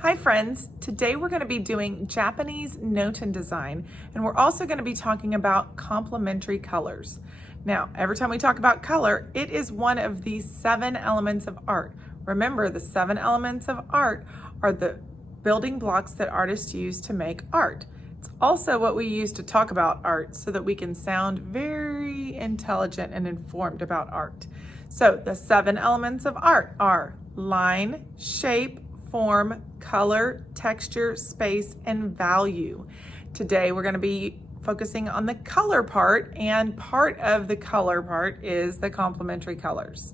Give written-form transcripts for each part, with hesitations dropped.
Hi friends, today we're going to be doing Japanese Notan design, and we're also going to be talking about complementary colors. Now, every time we talk about color, it is one of the 7 elements of art. Remember, the 7 elements of art are the building blocks that artists use to make art. It's also what we use to talk about art so that we can sound very intelligent and informed about art. So the 7 elements of art are line, shape, form, color, texture, space, and value. Today we're going to be focusing on the color part, and part of the color part is the complementary colors.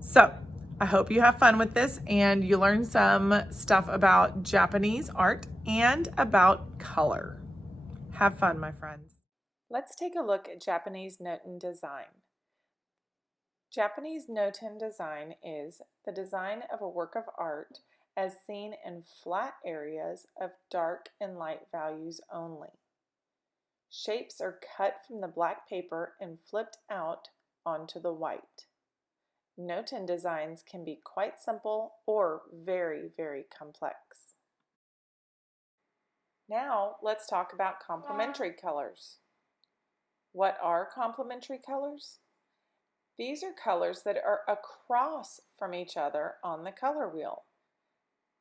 So I hope you have fun with this and you learn some stuff about Japanese art and about color. Have fun, my friends. Let's take a look at Japanese Notan design. Japanese Notan design is the design of a work of art as seen in flat areas of dark and light values only. Shapes are cut from the black paper and flipped out onto the white. Notan designs can be quite simple or very, very complex. Now let's talk about complementary colors. What are complementary colors? These are colors that are across from each other on the color wheel.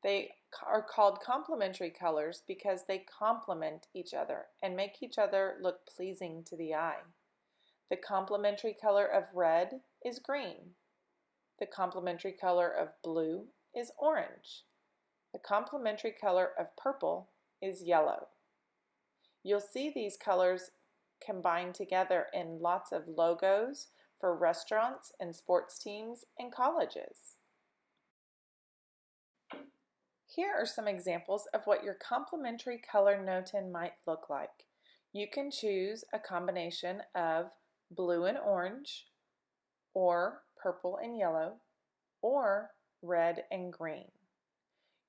They are called complementary colors because they complement each other and make each other look pleasing to the eye. The complementary color of red is green. The complementary color of blue is orange. The complementary color of purple is yellow. You'll see these colors combined together in lots of logos for restaurants and sports teams and colleges. Here are some examples of what your complementary color Notan might look like. You can choose a combination of blue and orange, or purple and yellow, or red and green.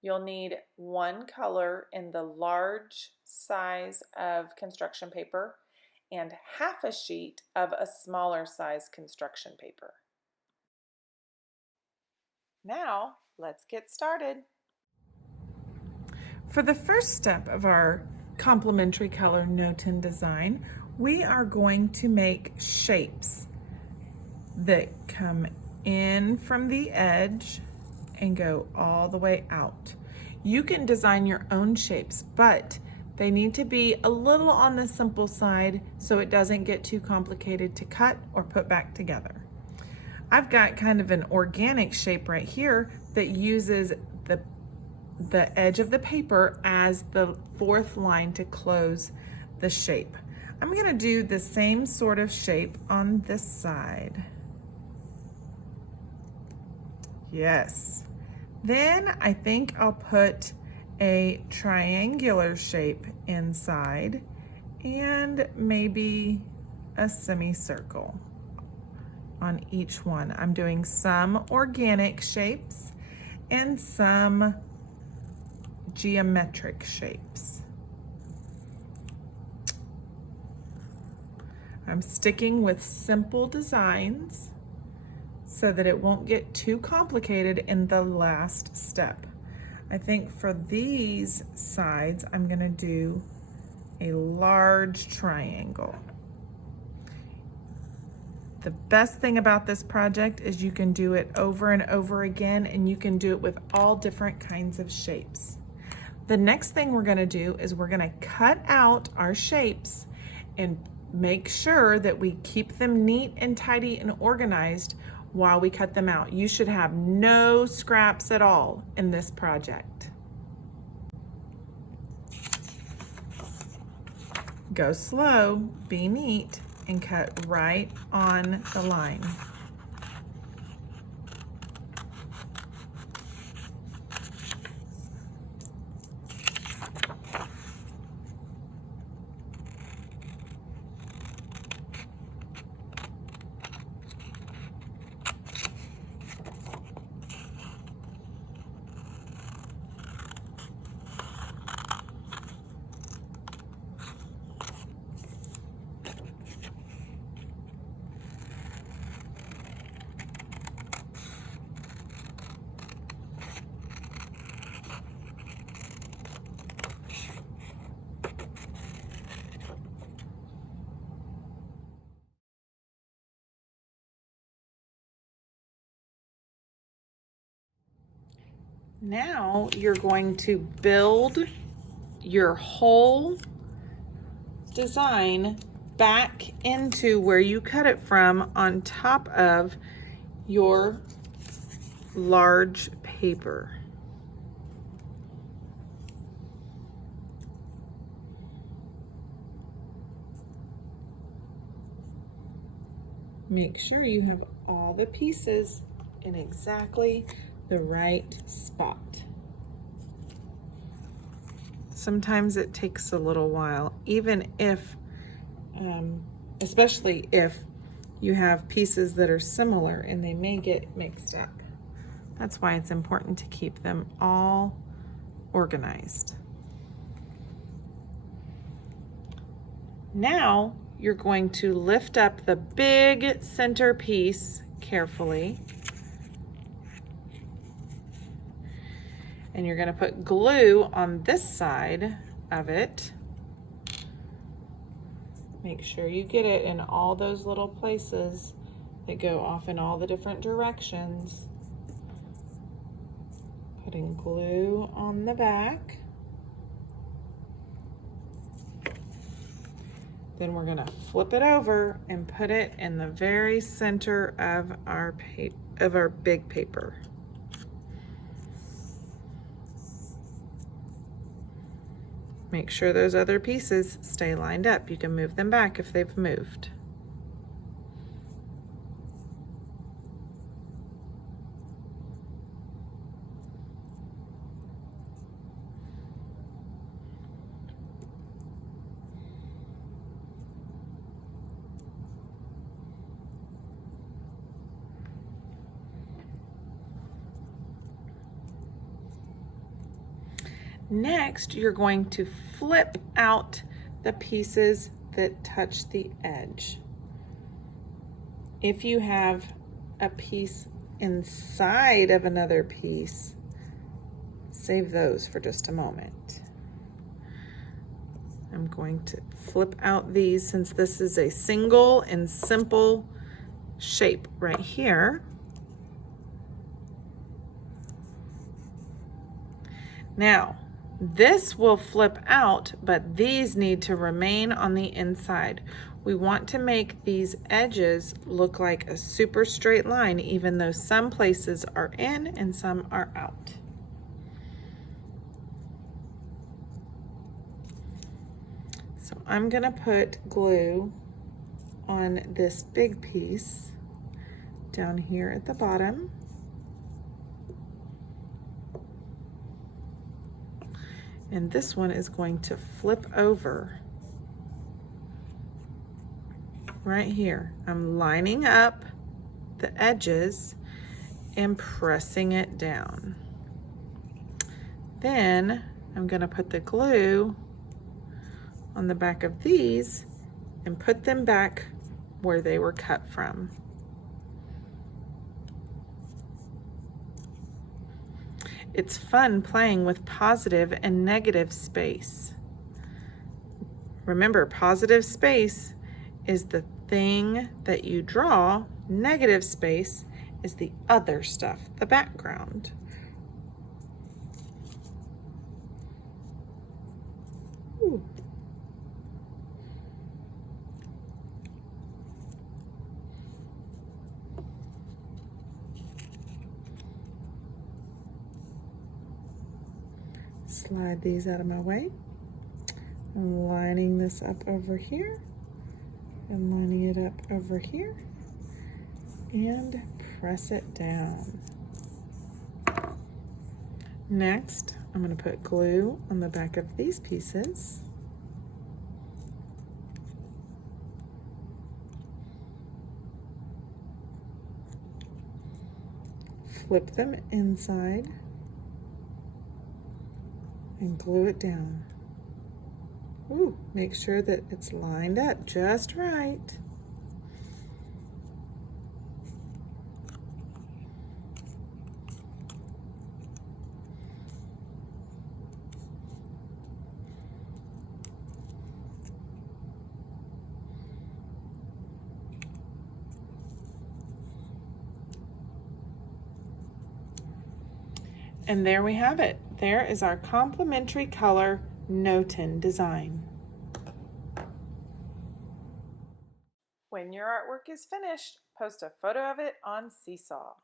You'll need one color in the large size of construction paper and half a sheet of a smaller size construction paper. Now, let's get started. For the first step of our complementary color Notan design, we are going to make shapes that come in from the edge and go all the way out. You can design your own shapes, but they need to be a little on the simple side so it doesn't get too complicated to cut or put back together. I've got kind of an organic shape right here that uses the edge of the paper as the 4th line to close the shape. I'm going to do the same sort of shape on this side. Yes. Then I think I'll put a triangular shape inside and maybe a semicircle on each one. I'm doing some organic shapes and some geometric shapes. I'm sticking with simple designs so that it won't get too complicated in the last step. I think for these sides, I'm going to do a large triangle. The best thing about this project is you can do it over and over again, and you can do it with all different kinds of shapes. The next thing we're going to do is we're going to cut out our shapes and make sure that we keep them neat and tidy and organized while we cut them out. You should have no scraps at all in this project. Go slow, be neat, and cut right on the line. Now you're going to build your whole design back into where you cut it from on top of your large paper. Make sure you have all the pieces in exactly the right spot. Sometimes it takes a little while, even if, especially if you have pieces that are similar and they may get mixed up. That's why it's important to keep them all organized. Now you're going to lift up the big center piece carefully. And you're going to put glue on this side of it. Make sure you get it in all those little places that go off in all the different directions. Putting glue on the back. Then we're going to flip it over and put it in the very center of our big paper. Make sure those other pieces stay lined up. You can move them back if they've moved. Next, you're going to flip out the pieces that touch the edge. If you have a piece inside of another piece, save those for just a moment. I'm going to flip out these since this is a single and simple shape right here. Now, this will flip out, but these need to remain on the inside. We want to make these edges look like a super straight line, even though some places are in and some are out. So I'm gonna put glue on this big piece down here at the bottom. And this one is going to flip over right here. I'm lining up the edges and pressing it down. Then I'm going to put the glue on the back of these and put them back where they were cut from. It's fun playing with positive and negative space. Remember, positive space is the thing that you draw. Negative space is the other stuff, the background. Ooh. Slide these out of my way. I'm lining this up over here and lining it up over here and press it down. Next, I'm going to put glue on the back of these pieces. Flip them inside and glue it down. Ooh, make sure that it's lined up just right. And there we have it. There is our complementary color Notan design. When your artwork is finished, post a photo of it on Seesaw.